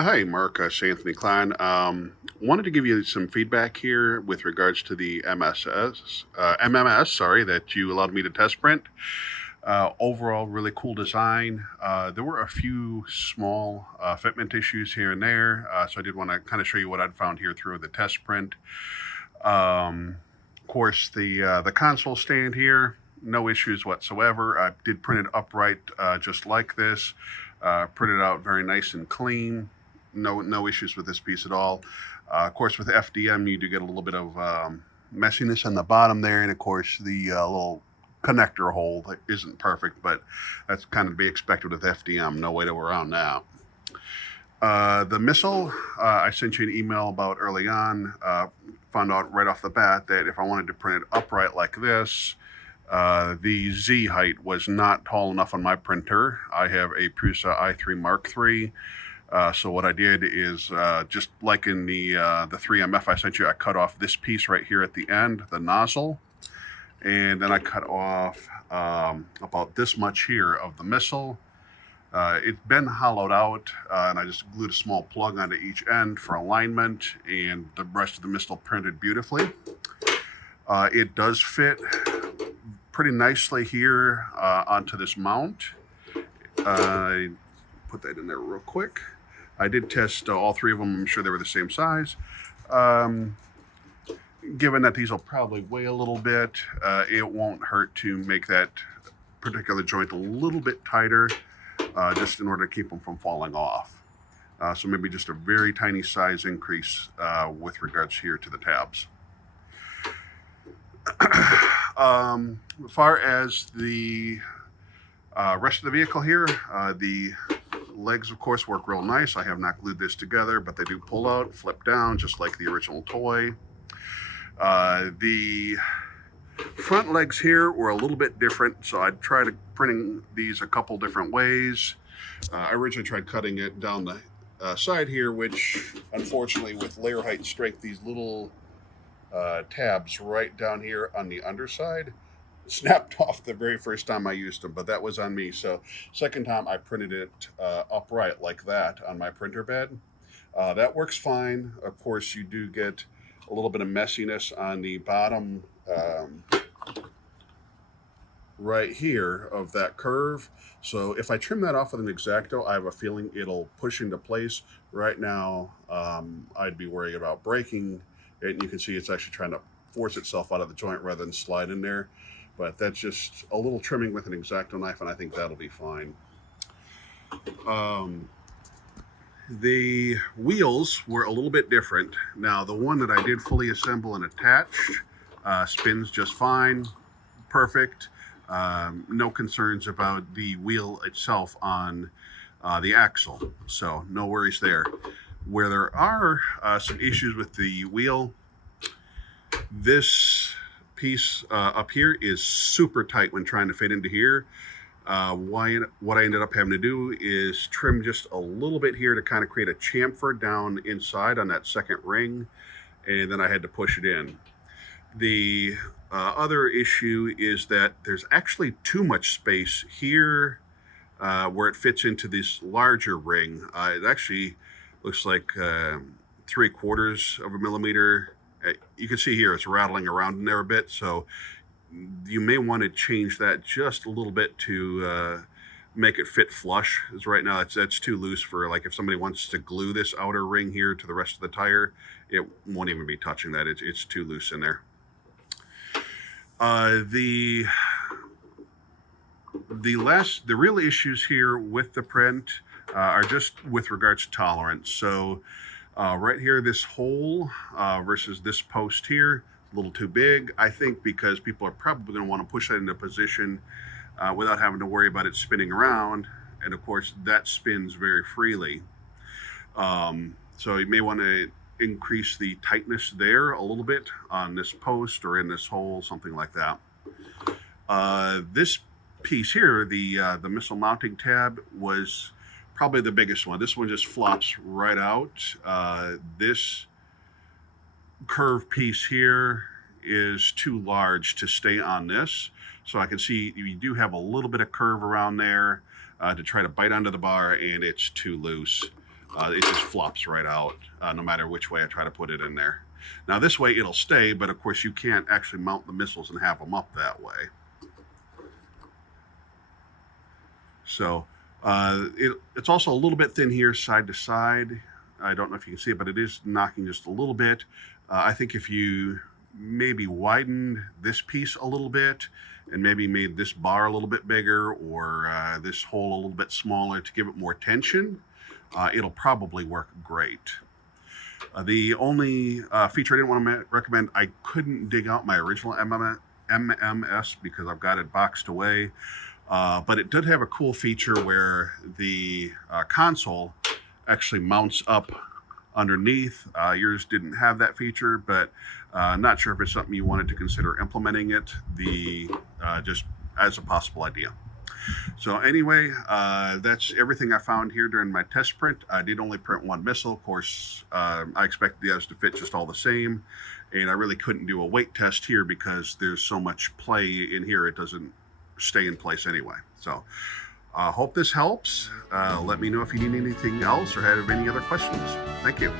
Hi, Mark. It's Anthony Klein. Wanted to give you some feedback here with regards to the MMS, sorry, that you allowed me to test print. Overall, really cool design. There were a few small fitment issues here and there, so I did want to kind of show you what I'd found here through the test print. Of course, the console stand here, no issues whatsoever. I did print it upright, just like this. Printed out very nice and clean. No issues with this piece at all. Of course, with FDM, you do get a little bit of messiness on the bottom there, and of course, the little connector hole that isn't perfect, but that's kind of to be expected with FDM. No way to around that. The missile, I sent you an email about early on. Found out right off the bat that if I wanted to print it upright like this, the Z height was not tall enough on my printer. I have a Prusa i3 Mark III. So what I did is, just like in the 3MF I sent you, I cut off this piece right here at the end, the nozzle. And then I cut off about this much here of the missile. It's been hollowed out, and I just glued a small plug onto each end for alignment, and the rest of the missile printed beautifully. It does fit pretty nicely here onto this mount. I put that in there real quick. I did test all three of them. I'm sure they were the same size. Given that these will probably weigh a little bit, it won't hurt to make that particular joint a little bit tighter, just in order to keep them from falling off. So maybe just a very tiny size increase with regards here to the tabs. As far as the rest of the vehicle here, the legs, of course, work real nice. I have not glued this together, but they do pull out, flip down, just like the original toy. The front legs here were a little bit different, so I tried printing these a couple different ways. I originally tried cutting it down the side here, which, unfortunately, with layer height strength, these little tabs right down here on the underside snapped off the very first time I used them, but that was on me. So second time I printed it upright like that on my printer bed. That works fine. Of course, you do get a little bit of messiness on the bottom right here of that curve. So if I trim that off with an X-Acto, I have a feeling it'll push into place. Right now, I'd be worried about breaking it. And you can see it's actually trying to force itself out of the joint rather than slide in there. But that's just a little trimming with an X-Acto knife, and I think that'll be fine. The wheels were a little bit different. Now, the one that I did fully assemble and attach spins just fine, perfect. No concerns about the wheel itself on the axle, so no worries there. Where there are some issues with the wheel, this piece up here is super tight when trying to fit into here. What I ended up having to do is trim just a little bit here to kind of create a chamfer down inside on that second ring, and then I had to push it in. The other issue is that there's actually too much space here where it fits into this larger ring. It actually looks like 3/4 of a millimeter. You can see here it's rattling around in there a bit, so you may want to change that just a little bit to make it fit flush. Because right now that's too loose for, like, if somebody wants to glue this outer ring here to the rest of the tire, it won't even be touching that. It's too loose in there. The real issues here with the print are just with regards to tolerance. So right here, this hole versus this post here, a little too big, I think, because people are probably going to want to push that into position without having to worry about it spinning around. And of course, that spins very freely. So you may want to increase the tightness there a little bit on this post or in this hole, something like that. This piece here, the missile mounting tab, was probably the biggest one. This one just flops right out. This curve piece here is too large to stay on this. So I can see you do have a little bit of curve around there to try to bite onto the bar, and it's too loose. it just flops right out no matter which way I try to put it in there. Now this way it'll stay, but of course you can't actually mount the missiles and have them up that way. So it's also a little bit thin here side to side. I don't know if you can see it, but it is knocking just a little bit. I think if you maybe widened this piece a little bit and maybe made this bar a little bit bigger, or this hole a little bit smaller to give it more tension, it'll probably work great. The only feature I didn't want to recommend, I couldn't dig out my original MMS because I've got it boxed away. But it did have a cool feature where the console actually mounts up underneath. Yours didn't have that feature, but not sure if it's something you wanted to consider implementing it, just as a possible idea. So anyway, that's everything I found here during my test print. I did only print one missile. Of course, I expected the others to fit just all the same, and I really couldn't do a weight test here because there's so much play in here, it doesn't stay in place anyway. So hope this helps. Let me know if you need anything else or have any other questions. Thank you.